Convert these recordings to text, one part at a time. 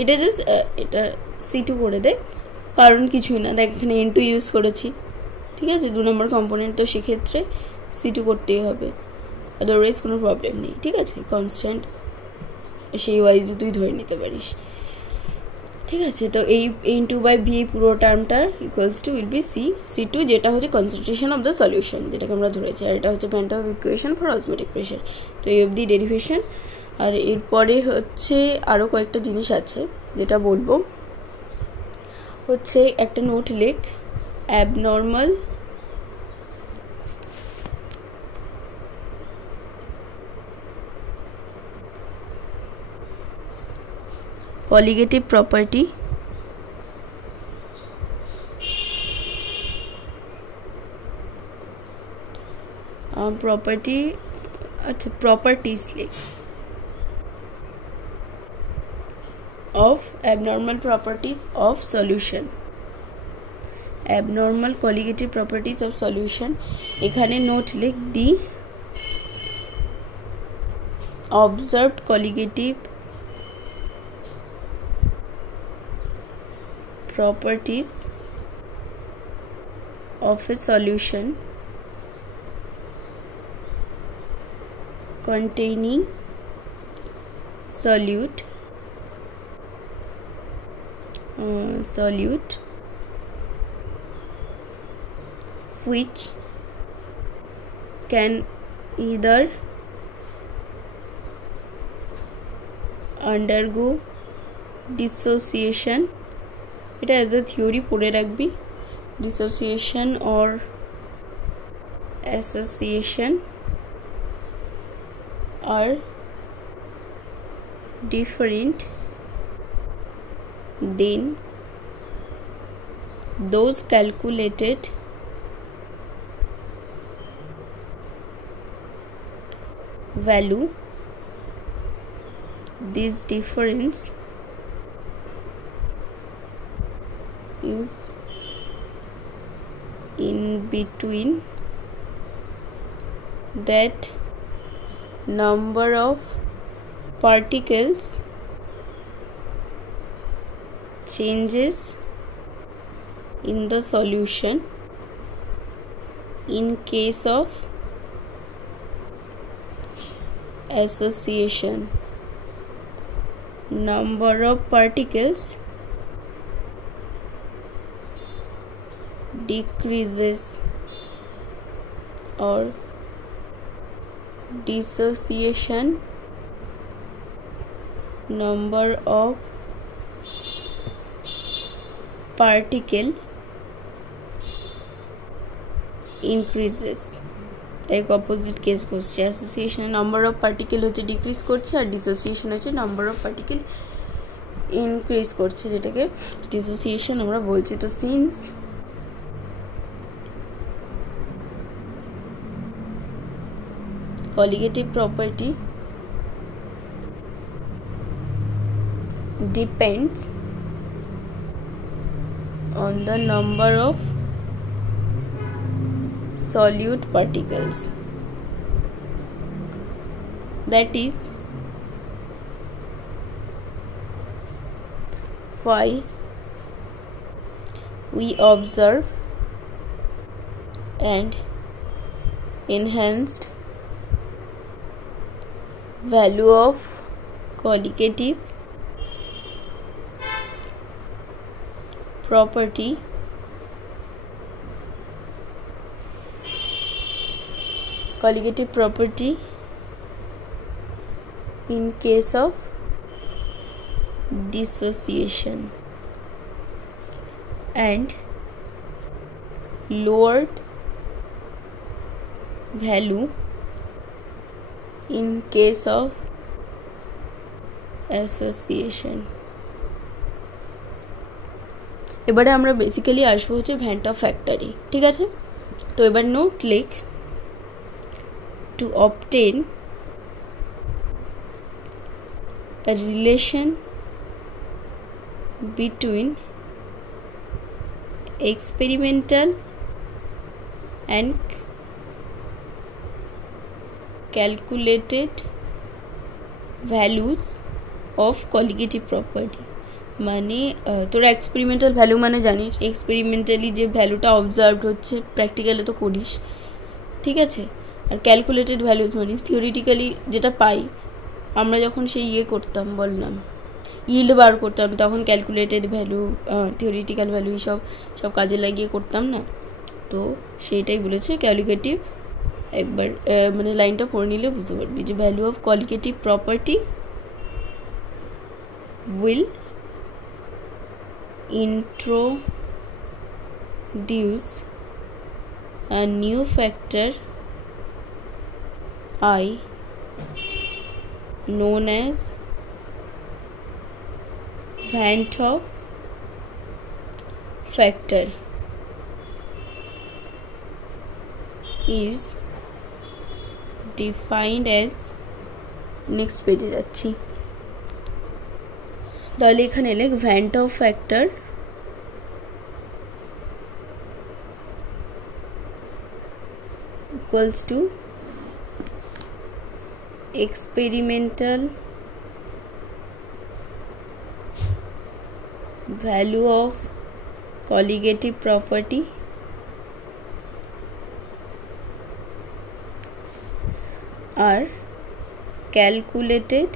এটা জাস্ট এটা C2 করে দেয়, কারণ কিছুই না, দেখ এখানে N2 ইউজ করেছি, ঠিক আছে, 2 নম্বর কম্পোনেন্ট, তো সেক্ষেত্রে C2 করতেই হবে, আদারওয়াইজ কোনো প্রবলেম নেই, ঠিক আছে। কনস্ট্যান্ট সেই ওয়াইজে তুই ধরে নিতে পারিস, ঠিক আছে। তো এই N2/V পুরো টার্মটা equals to will be C2, যেটা হচ্ছে কনসেন্ট্রেশন অফ দ্য সলিউশন, যেটাকে আমরা ধরেছি, আর এটা হচ্ছে van der Waals equation for osmotic pressure. তো এই অবধি ডেরিভেশন। আর এরপরে হচ্ছে আরও কয়েকটা জিনিস আছে যেটা বলবো, হচ্ছে একটা নোট লেখ, abnormal colligative property properties of abnormal properties of solution, abnormal colligative properties of solution। এখানে নোট লিখ, দি observed colligative properties of a solution containing solute which can either undergo dissociation, এটা অ্যাজ এ থিওরি পড়ে রাখবি, dissociation or association are different than those calculated value. This difference is in between that number of particles changes in the solution in case of association. Number of particles decreases or dissociation number of particle increases, like opposite case করছে, association number of particle হচ্ছে decrease করছে আর dissociation হচ্ছে number of particle increase করছে, যেটাকে dissociation আমরা বলছি। তো since colligative property depends on the number of solute particles, that is why we observe and enhanced value of colligative property in case of dissociation and lowered value in case of association। এবারে আমরা basically আসবো হচ্ছে van der factory, ঠিক আছে। তো এবার note লিখ, to obtain a relation between experimental and calculated values of colligative property, মানে তোরা এক্সপেরিমেন্টাল ভ্যালু মানে জানিস, এক্সপেরিমেন্টালি যে ভ্যালুটা অবজার্ভড হচ্ছে প্র্যাকটিক্যালি তো করিস, ঠিক আছে। আর ক্যালকুলেটেড ভ্যালুজ মানে থিওরিটিক্যালি যেটা পাই আমরা যখন সেই করতাম, বললাম ইল্ড বার করতাম, তখন ক্যালকুলেটেড ভ্যালু থিওরিটিক্যাল ভ্যালু সব কাজে লাগিয়ে করতাম না, তো সেইটাই বলেছে কোয়ালিটেটিভ। একবার মানে লাইনটা পড়ে নিলে বুঝতে পারবি যে value of qualitative property will introduce a new factor I known as Van 't Hoff factor is defined as, next page যাচ্ছি, তাহলে এখানে লেখ Van 't Hoff factor equals to experimental value of colligative property are calculated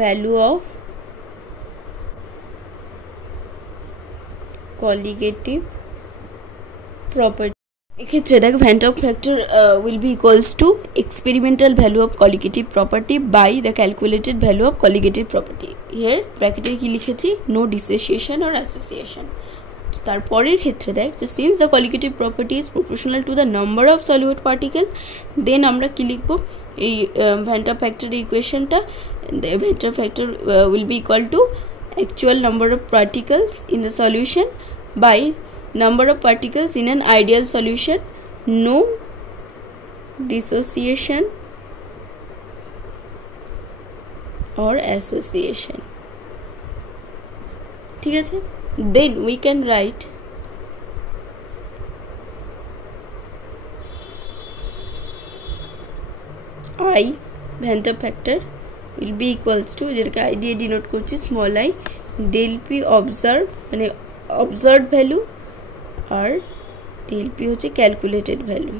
value of colligative property. এক্ষেত্রে দেখ Van 't Hoff factor will be equals to experimental value of colligative property by the calculated value of colligative property. Here ব্র্যাকেটে কি লিখেছি, no dissociation or association. তারপরের ক্ষেত্রে দেখ, since the colligative property is proportional to the number of solute particle, then আমরা কি লিখব, এই Van 't Hoff factor ইকুয়েশনটা, the Van 't Hoff factor will be equal to actual number of particles in the solution by number of particles in an ideal solution, no dissociation or association, ঠিক আছে। Then we can write I Van 't Hoff factor will be equals to, যেটাকে I দিয়ে denote করছি, small I del P observed মানে observed value আর del P হচ্ছে calculated value.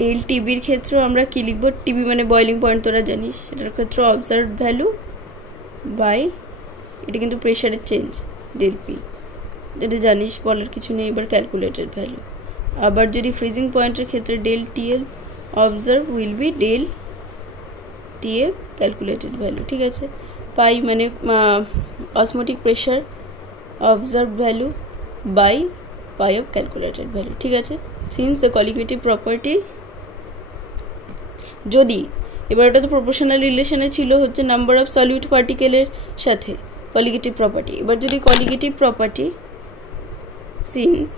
del TB এর ক্ষেত্রেও আমরা কি লিখব, TB মানে বয়লিং পয়েন্ট তোরা জানিস, এটার ক্ষেত্রে অবজার্ভড ভ্যালু বাই, এটা কিন্তু প্রেসারের চেঞ্জ, del P এটা জানিস, বলার কিছু নেই। এবার ক্যালকুলেটেড ভ্যালু, আবার যদি ফ্রিজিং পয়েন্টের ক্ষেত্রে del TL observe will be del TF calculated value, ঠিক আছে। পাই মানে osmotic pressure observe value by pi of calculated value, ঠিক আছে। সিন্স দ্য কলিগেটিভ প্রপার্টি, যদি এবার ওটা তো প্রপোর্শনাল রিলেশনে ছিল হচ্ছে নাম্বার অফ সলিউট পার্টিকেলের সাথে কলিগেটিভ প্রপার্টি, এবার যদি কলিগেটিভ প্রপার্টি সিন্স,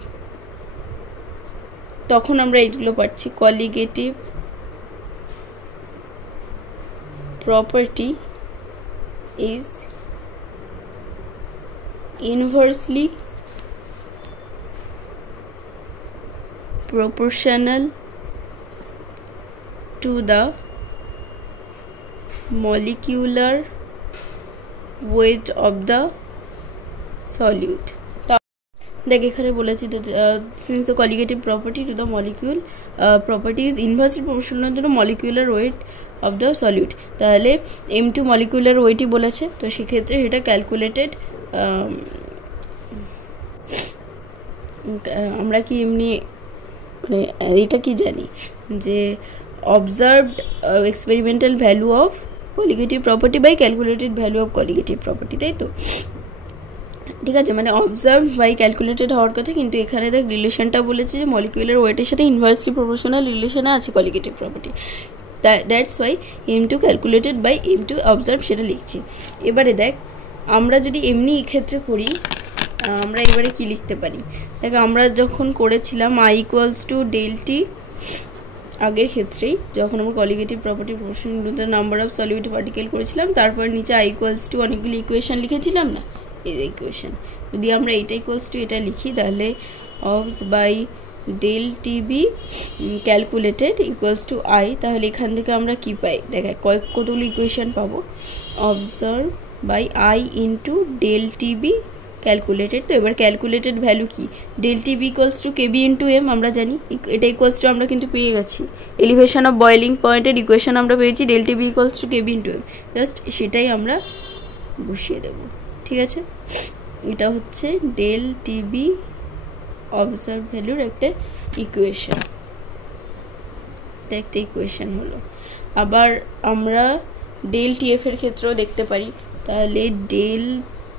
তখন আমরা এইগুলো পাচ্ছি, colligative property is inversely proportional to the molecular weight of the solute. দেখ এখানে বলেছি since the colligative property to the molecule property is inversely proportional to the molecular weight of the solute, তাহলে m2 molecular weight বলেছে, তো সেক্ষেত্রে এটা calculated, আমরা কি এমনি মানে এটা কি জানি যে observed experimental value of colligative property by calculated value of colligative property, তাই তো, ঠিক আছে। মানে অবজার্ভ বাই ক্যালকুলেটেড হওয়ার কথা, কিন্তু এখানে দেখ রিলেশনটা বলেছে যে মলিকুলার ওয়েটের সাথে ইনভার্সলি প্রপোর্শনাল রিলেশনে আছে colligative property, that's why m2 calculated by m2 observe সেটা লিখছি। এবারে দেখ আমরা যদি এমনি ক্ষেত্রে করি, আমরা এবারে কি লিখতে পারি, দেখ আমরা যখন করেছিলাম I equals to del T আগের ক্ষেত্রেই, যখন আমরা colligative property proportional number of solute particle করেছিলাম, তারপর নিচে I ইকুয়ালস টু অনেকগুলো ইকুয়েশন লিখেছিলাম না, এই ইকুয়েশন, যদি আমরা এটা ইকুয়ালস টু এটা লিখি তাহলে obs by del TB calculated equals to I. তাহলে এখান থেকে আমরা কি পাই, দেখায় কতগুলো ইকুয়েশন পাবো, observe by I into del TB calculated. তো এবার ক্যালকুলেটেড ভ্যালু কি, del TB equals to KB into m, আমরা জানি এটা ইকুয়ালস টু আমরা কিন্তু পেয়ে গেছি, এলিভেশন অফ বয়েলিং পয়েন্টের ইকুয়েশন আমরা পেয়েছি del TB equals to KB into m, just সেটাই আমরা বসিয়ে দেব। ঠিক আছে, এটা হচ্ছে del TB অবজার্ভ ভ্যালুর একটা ইকুয়েশন, এটা একটা ইকুয়েশন হলো। আবার আমরা del TF এর ক্ষেত্রেও দেখতে পারি, তাহলে del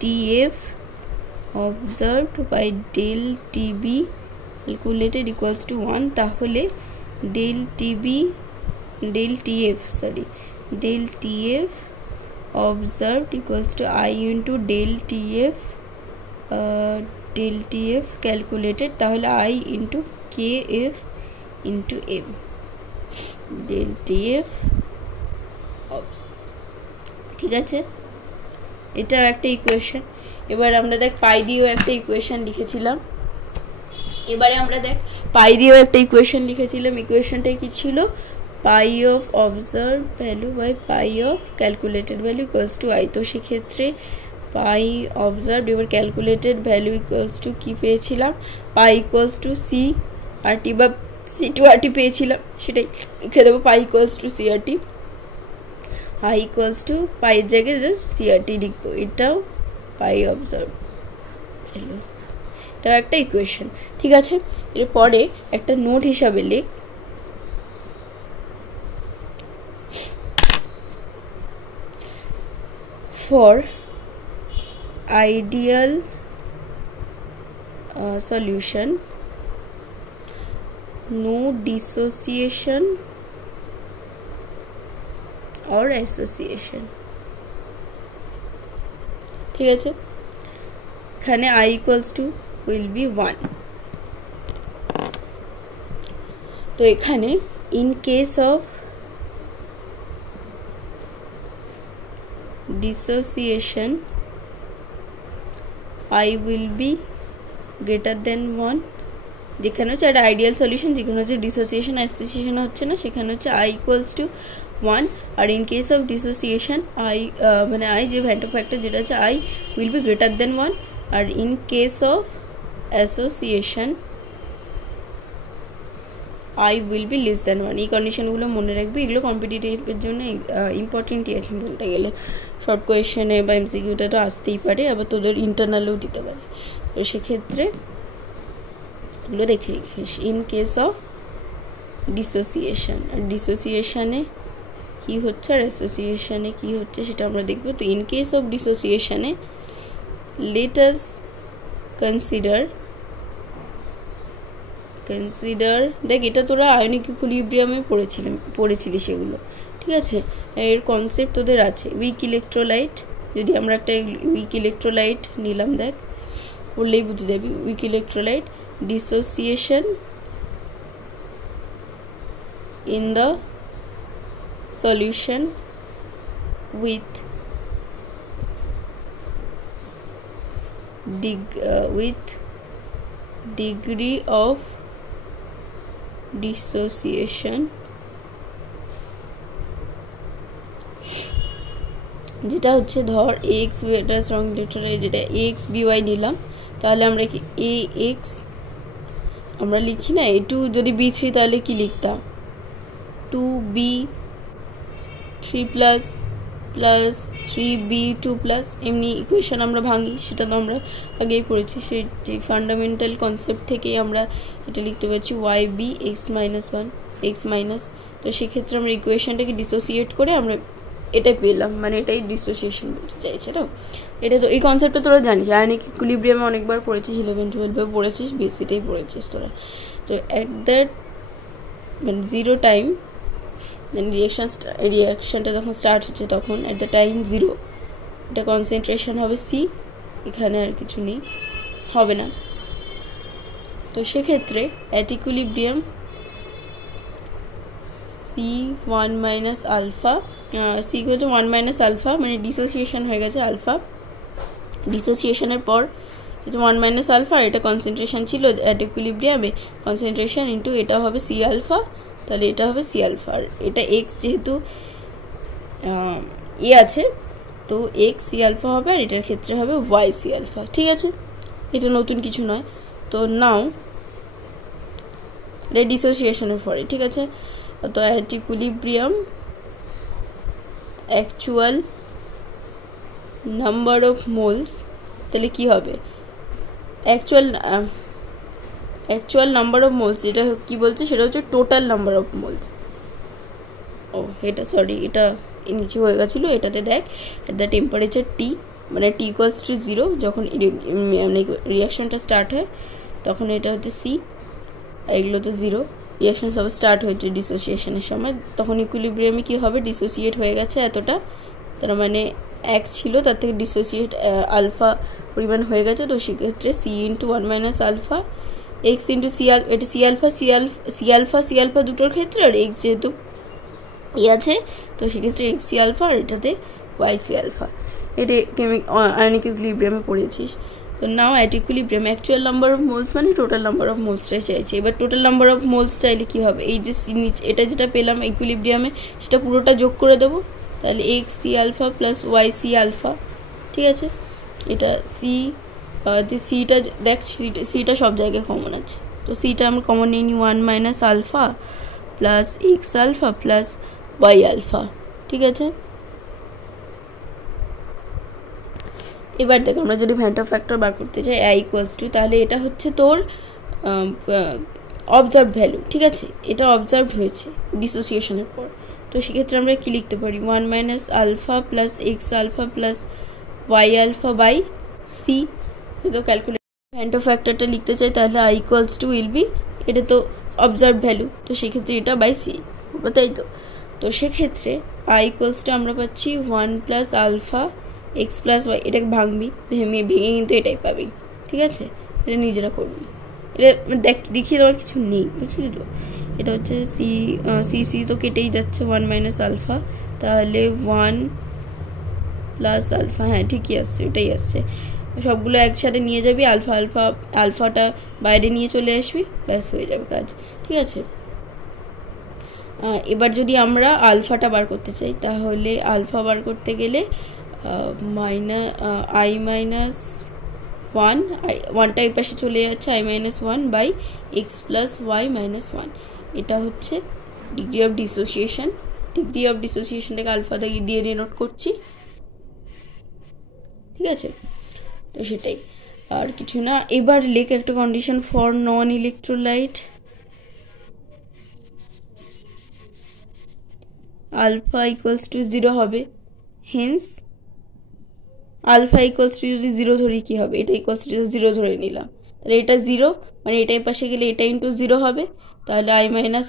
TF observed by del TB calculated equals to 1, তাহলে del TF observed equals to I into del TF calculated, তাহলে I into KF into M, del TF observed। ঠিক আছে, এটা একটা ইকুয়েশন। এবার আমরা দেখ পাই দিয়েও একটা ইকুয়েশন লিখেছিলাম, ইকুয়েশনটা কি ছিল, pi of observe value by pi of calculated value equals to I. তো সেক্ষেত্রে পাই অবজার্ভ এবার ক্যালকুলেটেড ভ্যালু ইকুয়ালস টু কি পেয়েছিলাম, pi equals to C R T বা C2RT পেয়েছিলাম, সেটাই লিখে দেবো, pi equals to CRT, I equals to পাইয়ের জায়গায় জাস্ট CRT লিখবো, এটাও পাই অবজার্ভ, এটাও একটা ইকুয়েশন। ঠিক আছে, এরপরে একটা নোট হিসাবে লিখ, for ideal solution no dissociation or association। ঠিক আছে, এখানে I equals to will be 1। তো এখানে in case of dissociation I will be greater than 1, যেখানে হচ্ছে একটা আইডিয়াল সলিউশন, যেখানে হচ্ছে ডিসোসিয়েশন অ্যাসোসিয়েশন হচ্ছে না, সেখানে হচ্ছে I equals to 1, আর in case of dissociation I মানে আই যে ভ্যান্টো ফ্যাক্টর যেটা আছে I will be greater than 1, আর in case of association I will be less than 1। এই কন্ডিশনগুলো মনে রাখবে, এগুলো কম্পিটিটিভের জন্য ইম্পর্টেন্টই আছে বলতে গেলে, শর্ট কোয়েশনে বা এমসিকিউটা তো আসতেই পারে, আবার তোদের ইন্টারনালেও দিতে পারে। তো সেক্ষেত্রে এগুলো দেখে রেখিস, ইন কেস অফ ডিসোসিয়েশন, আর ডিসোসিয়েশনে কি হচ্ছে আর অ্যাসোসিয়েশনে কি হচ্ছে সেটা আমরা দেখব। তো ইন কেস অফ ডিসোসিয়েশনে লেট আস কনসিডার, দেখ এটা তোরা আয়নিক ইকুইলিব্রিয়ামে পড়েছিলি সেগুলো, ঠিক আছে, এর কনসেপ্ট তোদের আছে। উইক ইলেকট্রোলাইট, যদি আমরা একটা উইক ইলেকট্রোলাইট নিলাম, দেখ বললেই বুঝে যাবি, weak electrolyte dissociation in the solution with degree of dissociation যেটা হচ্ছে ধর x এটা স্ট্রং ইলেকট্রোলাইট, যেটা x by নিলাম, তাহলে আমরা কি ax আমরা লিখি না, a2 যদি b3 তাহলে কি লিখতাম 2b3 প্লাস 3b2 প্লাস, এমনি ইকুয়েশন আমরা ভাঙি, সেটা তো আমরা আগেই পড়েছি, সেই যে ফান্ডামেন্টাল কনসেপ্ট থেকেই আমরা এটা লিখতে পারছি yb x minus 1 x minus. তো সেক্ষেত্রে আমরা ইকুয়েশনটাকে ডিসোসিয়েট করে আমরা এটাই পেলাম, মানে এটাই ডিসোসিয়েশন বলতে চাইছে। তো এটা তো এই কনসেপ্টটা তোরা জানিস, আয়নিক ইকুইলিব্রিয়ামে অনেকবার পড়েছিস, 11-12 পড়েছিস, বেসিটাই পড়েছিস তোরা। তো অ্যাট দ্যাট মানে জিরো টাইম, মানে রিয়াকশানটা যখন স্টার্ট হচ্ছে তখন অ্যাট দ্য টাইম 0 এটা কনসেন্ট্রেশন হবে সি, এখানে আর কিছু নেই, হবে না। তো সেক্ষেত্রে at equilibrium C1 minus alpha, C হচ্ছে 1 মাইনাস আলফা, মানে ডিসোসিয়েশন হয়ে গেছে আলফা, ডিসোসিয়েশনের পর 1 মাইনাস আলফা, এটা কনসেন্ট্রেশন ছিল অ্যাট ইকুইলিব্রিয়ামে, কনসেন্ট্রেশন ইন্টু এটা হবে সি আলফা, তাহলে এটা হবে সি আলফা। আর এটা এক্স যেহেতু আছে, তো এক্স সি আলফা হবে, আর এটার ক্ষেত্রে হবে ওয়াই সি আলফা। ঠিক আছে, এটা নতুন কিছু নয়। তো নাও এটা ডিসোসিয়েশনের পরে, ঠিক আছে। তো at equilibrium actual number of moles, তাহলে কি হবে, অ্যাকচুয়াল নাম্বার অফ মোলস, যেটা কি বলছে সেটা হচ্ছে টোটাল নাম্বার অফ মোলস। ও এটা সরি, এটা নিচে হয়ে গেছিলো, এটাতে দেখ অ্যাট দ্য টেম্পারেচার টি, মানে টি ইকুয়ালস টু 0, যখন মানে রিয়াকশনটা স্টার্ট হয় তখন এটা হচ্ছে সি, এগুলোতে 0, রিয়াকশন সব স্টার্ট হয়েছে ডিসোসিয়েশনের সময়, তখন ইকুইলিব্রিয়ামে কী হবে, ডিসোসিয়েট হয়ে গেছে এতটা, তার মানে এক ছিল, তার থেকে ডিসোসিয়েট আলফা পরিমাণ হয়ে গেছে, তো সেক্ষেত্রে C into 1 minus alpha x into C alpha, এটা সি আলফা দুটোর ক্ষেত্রে, আর এক্স যেহেতু আছে তো সেক্ষেত্রে এক্স সি আলফা, আর এটাতে ওয়াই সি আলফা। এটা আয়নিক ইকুইলিব্রিয়ামে পড়েছিস। তো now at equilibrium actual number of moles মানে টোটাল নাম্বার অফ মোলসটাই চাইছে। এবার টোটাল নাম্বার অফ মোলস চাইলে কী হবে, এই যে এটা যেটা পেলাম ইকুইলিব্রিয়ামে সেটা পুরোটা যোগ করে দেবো, তাহলে x C alpha plus y C alpha. ঠিক আছে, এটা সি, যে সিটা দেখ, সিটা সব জায়গায় কমন আছে, তো সিটা আমরা কমন নিয়ে নিই, 1 minus alpha plus x alpha plus y alpha. ঠিক আছে, এবার দেখ আমরা যদি ভ্যান্টা ফ্যাক্টর বার করতে চাই আই ইকুয়ালস টু, তাহলে এটা হচ্ছে তোর অবজার্ভ ভ্যালু। ঠিক আছে, এটা অবজার্ভ হয়েছে ডিসোসিয়েশনের পর, তো সেক্ষেত্রে আমরা কি লিখতে পারি, 1 minus alpha plus x alpha plus y alpha by C. তো ক্যালকুলেট ভ্যান্টা ফ্যাক্টরটা লিখতে চাই, তাহলে I equals to will be, এটা তো অবজার্ভ ভ্যালু, তো সেক্ষেত্রে এটা বাই সি, তাই তো। তো সেক্ষেত্রে আই ইকুয়ালস টু আমরা পাচ্ছি 1 plus alpha x plus y, এটাকে ভাঙবি, ভেঙে কিন্তু এটাই পাবি। ঠিক আছে, এটা নিজেরা করবি, এটা দেখিয়ে দেওয়ার কিছু নেই, বুঝলি তো। এটা হচ্ছে সি তো কেটেই যাচ্ছে, 1 মাইনাস আলফা, তাহলে 1 প্লাস আলফা, হ্যাঁ ঠিকই আসছে, এটাই আসছে। সবগুলো একসাথে নিয়ে যাবি, আলফাটা বাইরে নিয়ে চলে আসবি, ব্যাস হয়ে যাবে কাজ। ঠিক আছে, এবার যদি আমরা আলফাটা বার করতে চাই, তাহলে আলফা বার করতে গেলে আই মাইনাস 1, ওয়ানটা এই পাশে চলে যাচ্ছে, I minus 1 by X plus Y minus 1, এটা হচ্ছে degree of dissociation. Degree of ডিসোসিয়েশনটাকে আলফা দিয়ে ডিনোট করছি। ঠিক আছে, তো সেটাই, আর কিছু না। এবার লেখ একটা condition for non electrolyte, alpha equals to 0 হবে, হেন্স আলফা ইকুয়ালস টু যদি 0 ধরি কি হবে, এটা ইকুয়ালস টু 0 ধরে নিলাম, তাহলে এটা 0, মানে এটাই পাশে গেলে এটা ইন্টু 0 হবে, তাহলে আই মাইনাস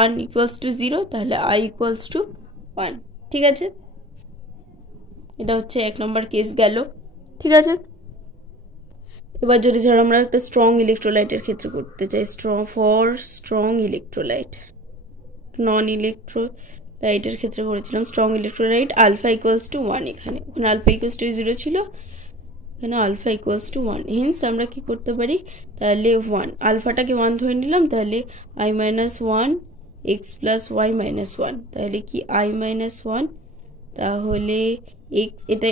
1 ইকুয়ালস টু 0, তাহলে আই ইকুয়ালস টু 1। ঠিক আছে, এটা হচ্ছে 1 নম্বর কেস গেল। ঠিক আছে, এবার যদি ধর আমরা একটা স্ট্রং ইলেকট্রোলাইটের ক্ষেত্রে করতে চাই, স্ট্রং ইলেকট্রোলাইট, নন ইলেকট্রোলাইটের ক্ষেত্রে করেছিলাম strong electrolyte, alpha equals to 1, এখানে আলফা ইকুয়ালস টু 0 ছিল, এখানে আলফা ইকুয়ালস টু 1, হেন্স আমরা কি করতে পারি, তাহলে 1 আলফাটাকে 1 ধরে নিলাম, তাহলে I minus 1 x plus Y minus 1, তাহলে কি আই মাইনাস 1, তাহলে এক্স, এটা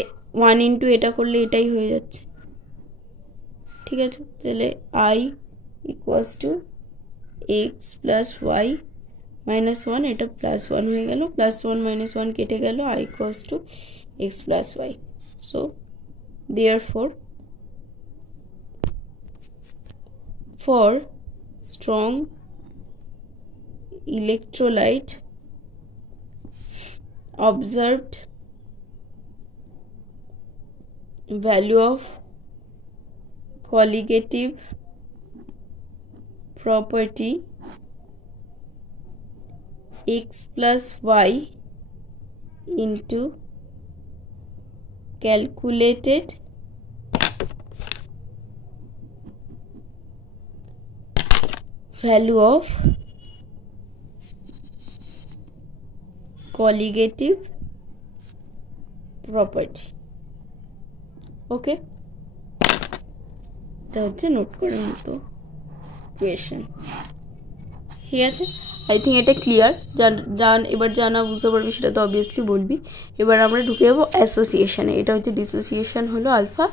1 ইন্টু এটা করলে এটাই হয়ে যাচ্ছে। ঠিক আছে, তাহলে I equals to x plus Y minus 1, এটা প্লাস 1 হয়ে গেল, প্লাস 1 মাইনাস 1 কেটে গেল, I equals to x plus y. So therefore for strong electrolyte observed value of colligative property x plus y into calculated value of colligative property. Okay. এটা হচ্ছে note করার মতো question. ঠিক আছে, আই থিঙ্ক এটা clear. এবার জানা বুঝতে পারবি সেটা তো অবভিয়াসলি বলবি। এবার আমরা ঢুকে যাবো অ্যাসোসিয়েশনে। এটা হচ্ছে ডিসোসিয়েশন হলো আলফা,